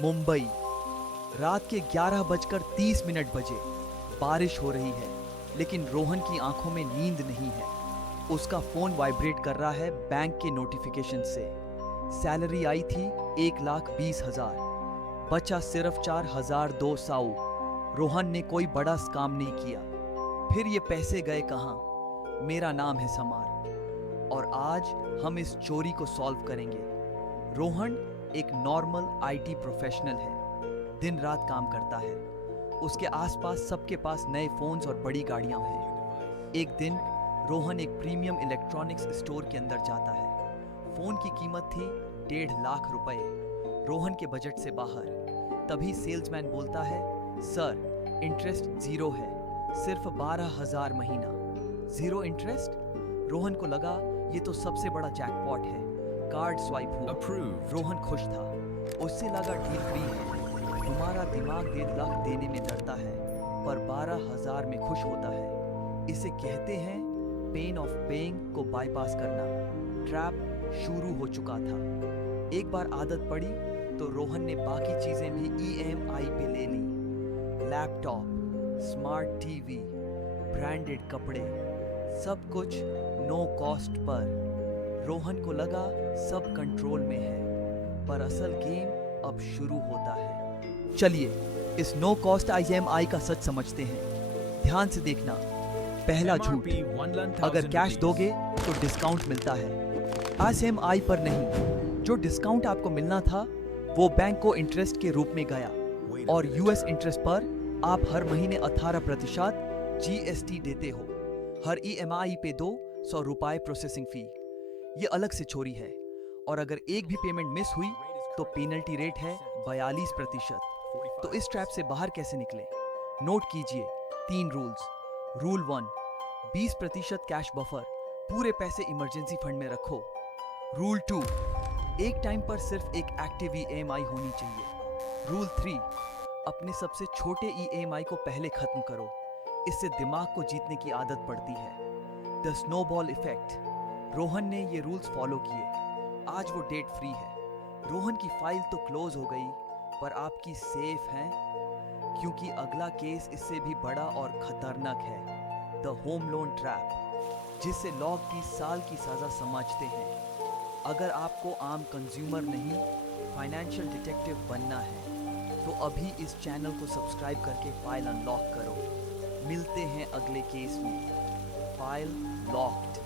मुंबई। रात के 11:30 बजे। बारिश हो रही है, लेकिन रोहन की आंखों में नींद नहीं है। उसका फोन वाइब्रेट कर रहा है बैंक के नोटिफिकेशन से। सैलरी आई थी 1,20,000, बचा सिर्फ 4,200। रोहन ने कोई बड़ा काम नहीं किया। फिर ये पैसे गए कहाँ? मेरा नाम है समार, और आज हम इस चोरी को सॉल्व करेंगे। रोहन एक नॉर्मल आईटी प्रोफेशनल है, दिन रात काम करता है। उसके आसपास सबके पास नए फोन्स और बड़ी गाड़ियां हैं। एक दिन रोहन एक प्रीमियम इलेक्ट्रॉनिक्स स्टोर के अंदर जाता है। फोन की कीमत थी 1.5 लाख रुपए, रोहन के बजट से बाहर। तभी सेल्समैन बोलता है, सर इंटरेस्ट 0 है, सिर्फ 12,000 महीना। 0 इंटरेस्ट? रोहन को लगा ये तो सबसे बड़ा जैकपॉट है। कार्ड स्वाइप हुआ। रोहन खुश था। उससे लगा डील फ्री है। तुम्हारा दिमाग 1.5 लाख देने में डरता है, पर 12,000 में खुश होता है। इसे कहते हैं पेन ऑफ पेइंग को बाईपास करना। ट्रैप शुरू हो चुका था। एक बार आदत पड़ी तो रोहन ने बाकी चीजें भी EMI पे ले ली। लैपटॉप, स्मार्ट टीवी, ब्रांडेड कपड़े, सब कुछ नो कॉस्ट पर। रोहन को लगा सब कंट्रोल में है, पर असल गेम अब शुरू होता है। चलिए इस नो कॉस्ट IMI का सच समझते हैं। ध्यान से देखना। पहला झूठ, अगर कैश दोगे तो डिस्काउंट मिलता है। IMI पर नहीं, जो डिस्काउंट आपको मिलना था वो बैंक को इंटरेस्ट के रूप में गया, और US इंटरेस्ट पर आप हर महीने 18% GST देते हो। हर EMI पे दो 100 रुपए प्रोसेसिंग फी। ये अलग से चोरी है, और अगर एक भी पेमेंट मिस हुई तो पेनल्टी रेट है 42%। तो इस ट्रैप से बाहर कैसे निकले? नोट कीजिए 3 रूल्स। रूल 1, 20% कैश बफर, पूरे पैसे इमरजेंसी फंड में रखो। रूल 2, एक टाइम पर सिर्फ एक एक्टिव EMI होनी चाहिए। रूल 3, अपने सबसे छोटे EMI को पहले खत्म करो। इससे दिमाग को जीतने की आदत पड़ती है। The snowball effect. रोहन ने ये रूल्स फॉलो किए। आज वो डेट फ्री है। रोहन की फाइल तो क्लोज हो गई, पर आपकी सेफ है, क्योंकि अगला केस इससे भी बड़ा और खतरनाक है। द होम लोन ट्रैप, जिससे लोग 30 साल की सजा समझते हैं। अगर आपको आम कंज्यूमर नहीं, फाइनेंशियल डिटेक्टिव बनना है, तो अभी इस चैनल को सब्सक्राइब करके फाइल अनलॉक करो। मिलते हैं अगले केस में। File locked.